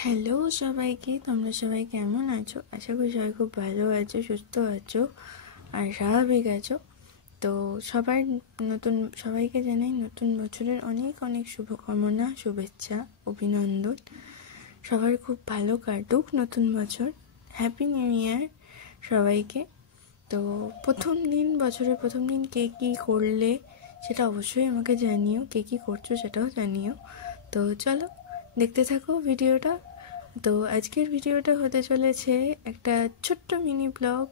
Hello সবাইকে, তোমরা সবাই কেমন আছো? আশা করি সবাই খুব ভালো আছো, সুস্থ আছো আর স্বাভাবিক আছো। তো সবাইকে জানাই নতুন বছরের অনেক অনেক শুভকামনা, শুভেচ্ছা, অভিনন্দন। সবার খুব ভালো কাটুক নতুন বছর। হ্যাপি নিউ ইয়ার সবাইকে। তো বছরের প্রথম দিন কে কী করলে সেটা অবশ্যই আমাকে জানিও, কে কী করছো সেটাও জানিও। তো চলো দেখতে থাকো ভিডিওটা। তো আজকের ভিডিওটা হতে চলেছে একটা ছোট্ট মিনি ব্লগ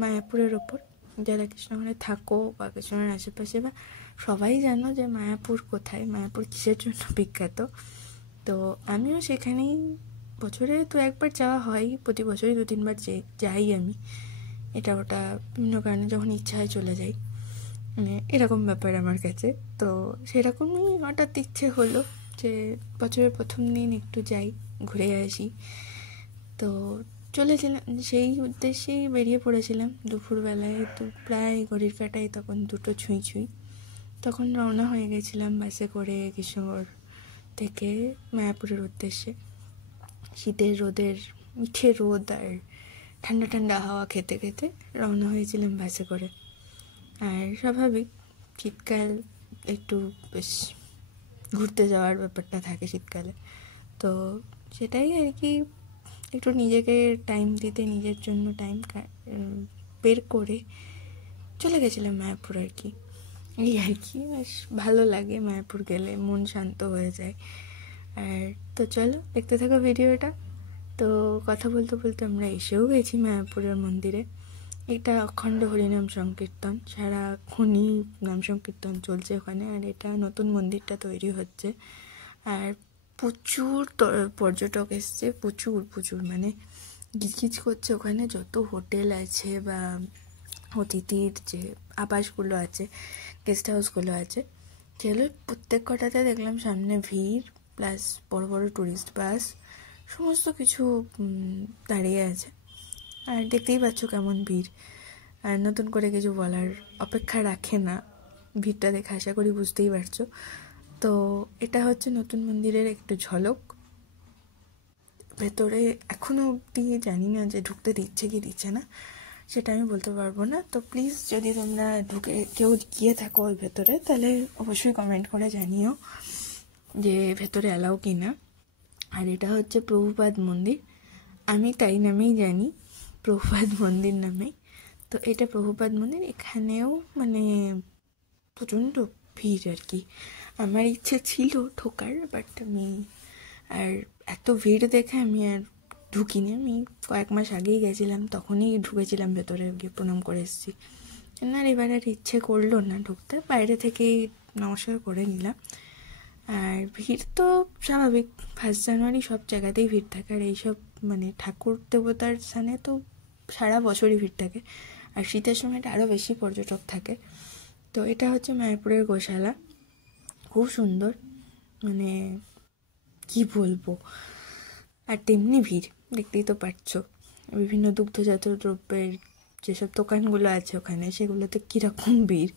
মায়াপুরের ওপর। যারা কৃষ্ণনগরে থাকো বা কৃষ্ণনগরের আশেপাশে বা সবাই জানো যে মায়াপুর কোথায়, মায়াপুর কিসের জন্য বিখ্যাত। তো আমিও সেখানেই বছরে তো একবার যাওয়া হয়, প্রতি বছরই 2-3 বার যাই আমি। এটা ওটা বিভিন্ন কারণে যখন ইচ্ছা হয় চলে যাই, মানে এরকম ব্যাপার আমার কাছে। তো সেরকমই হঠাৎ ইচ্ছে হলো যে বছরের প্রথম দিন একটু যাই, ঘুরে আসি। তো চলেছিলাম, সেই উদ্দেশ্যেই বেরিয়ে পড়েছিলাম দুপুরবেলায়। তো প্রায় ঘড়ির কাঁটায় তখন 2টো ছুঁই ছুঁই। তখন রওনা হয়ে গেছিলাম বাসে করে কৃষ্ণনগর থেকে মায়াপুরের উদ্দেশ্যে। শীতের রোদের, মিঠে রোদ আর ঠান্ডা ঠান্ডা হাওয়া খেতে খেতে রওনা হয়েছিলাম বাসে করে। আর স্বাভাবিক, শীতকাল একটু বেশ ঘুরতে যাওয়ার ব্যাপারটা থাকে শীতকালে। তো সেটাই আর কি, একটু নিজেকে টাইম দিতে, নিজের জন্য টাইম বের করে চলে গেছিলাম মায়াপুর আর কি। এই আর কি, বেশ ভালো লাগে মায়াপুর গেলে, মন শান্ত হয়ে যায়। আর তো চলো দেখতে থাকো ভিডিওটা। তো কথা বলতে বলতে আমরা এসেও গেছি মায়াপুরের মন্দিরে। এটা অখণ্ড হরিনাম সংকীর্তন, সারাক্ষণই নাম সংকীর্তন চলছে ওখানে। আর এটা নতুন মন্দিরটা তৈরি হচ্ছে, আর প্রচুর পর্যটক এসছে, প্রচুর প্রচুর, মানে গিজগিজ করছে ওখানে। যত হোটেল আছে বা অতিথির যে আবাসগুলো আছে, গেস্ট হাউসগুলো আছে, সেগুলো প্রত্যেক কটাতে দেখলাম সামনে ভিড়, প্লাস বড় বড় টুরিস্ট বাস, সমস্ত কিছু দাঁড়িয়ে আছে। আর দেখতেই পাচ্ছ কেমন ভিড়। আর নতুন করে কিছু বলার অপেক্ষা রাখে না, ভিড়টা দেখে আশা করি বুঝতেই পারছো। তো এটা হচ্ছে নতুন মন্দিরের একটু ঝলক। ভেতরে এখনও অবধি জানি না যে ঢুকতে দিচ্ছে কি দিচ্ছে না, সেটা আমি বলতে পারবো না। তো প্লিজ যদি তোমরা কেউ গিয়ে থাকো ওই ভেতরে, তাহলে অবশ্যই কমেন্ট করে জানিও যে ভেতরে অ্যালাউ কি না। আর এটা হচ্ছে প্রভুপাদ মন্দির, আমি তাই নামেই জানি, প্রভুপাদ মন্দির নামেই। তো এটা প্রভুপাদ মন্দির, এখানেও মানে প্রচণ্ড ভিড় আর কি। আমার ইচ্ছে ছিল ঢোকার, বাট আমি আর এত ভিড় দেখে আমি আর ঢুকিনি। আমি কয়েক মাস আগেই গেছিলাম, তখনই ঢুকেছিলাম ভেতরে, গিয়ে প্রণাম করে এসেছি। আর এবার আর ইচ্ছে করলো না ঢুকতে, বাইরে থেকেই নমস্কার করে নিলাম। আর ভিড় তো স্বাভাবিক, 1 জানুয়ারি সব জায়গাতেই ভিড় থাকে। আর এইসব মানে ঠাকুর দেবতার স্থানে তো সারা বছরই ভিড় থাকে, আর শীতের সময়টা আরও বেশি পর্যটক থাকে। তো এটা হচ্ছে মায়াপুরের গোশালা, খুব সুন্দর, মানে কি বলবো। আর তেমনি ভিড় দেখতেই তো পারছো, বিভিন্ন দুগ্ধজাত দ্রব্যের যেসব দোকানগুলো আছে ওখানে, সেগুলোতে কীরকম ভিড়,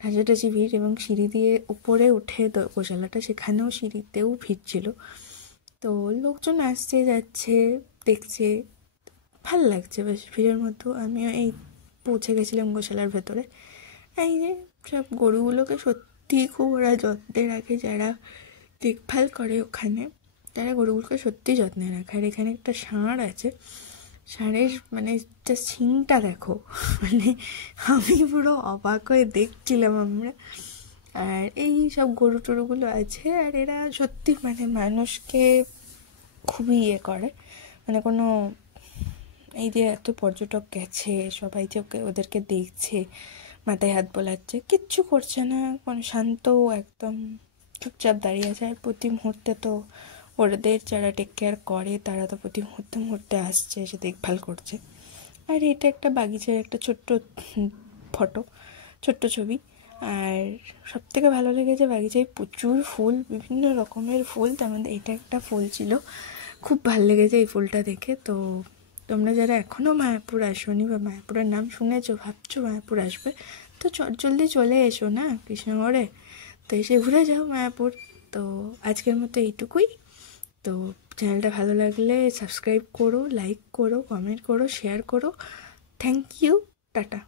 ঠাঁচাঠাঁচি ভিড়। এবং সিঁড়ি দিয়ে উপরে উঠে গোশালাটা, সেখানেও সিঁড়িতেও ভিড় ছিল। তো লোকজন আসছে যাচ্ছে, দেখছে, ভাল লাগছে বেশ ভিড়ের মধ্যেও। আমিও এই পৌঁছে গেছিলাম গোশালার ভেতরে। এই যে সব গরুগুলোকে সত্যি খুব ওরা যত্নে রাখে, যারা দেখভাল করে ওখানে, তারা গরুগুলোকে সত্যি যত্নে রাখে। আর এখানে একটা ষাঁড় আছে, ষাঁড়ের মানে যা শিংটা দেখো, মানে আমি পুরো অবাক হয়ে দেখছিলাম আমরা। আর এই সব গরু টরুগুলো আছে, আর এরা সত্যি মানে মানুষকে খুবই করে, মানে কোনো এই যে এত পর্যটক গেছে, সবাই যে ওদেরকে দেখছে, মাথায় হাত বোলাচ্ছে, কিচ্ছু করছে না, কোনো শান্ত একদম চুপচাপ দাঁড়িয়ে আছে। আর প্রতি মুহূর্তে তো ওদের যারা টেক কেয়ার করে, তারা তো প্রতি মুহূর্তে মুহূর্তে আসছে, এসে দেখভাল করছে। আর এটা একটা বাগিচার একটা ছোট্ট ফটো, ছোট্ট ছবি। আর সব থেকে ভালো লেগেছে বাগিচায় প্রচুর ফুল, বিভিন্ন রকমের ফুল, তার মধ্যে এটা একটা ফুল ছিল, খুব ভালো লেগেছে এই ফুলটা দেখে। তো তোমরা যারা এখনও মায়াপুর আসোনি বা মায়াপুরের নাম শুনেছো, ভাবছো মায়াপুর আসবে, তো জলদি চলে এসো না কৃষ্ণনগরে, তো এসে ঘুরে যাও মায়াপুর। তো আজকের মতো এইটুকুই। তো চ্যানেলটা ভালো লাগলে সাবস্ক্রাইব করো, লাইক করো, কমেন্ট করো, শেয়ার করো। Thank you, tata.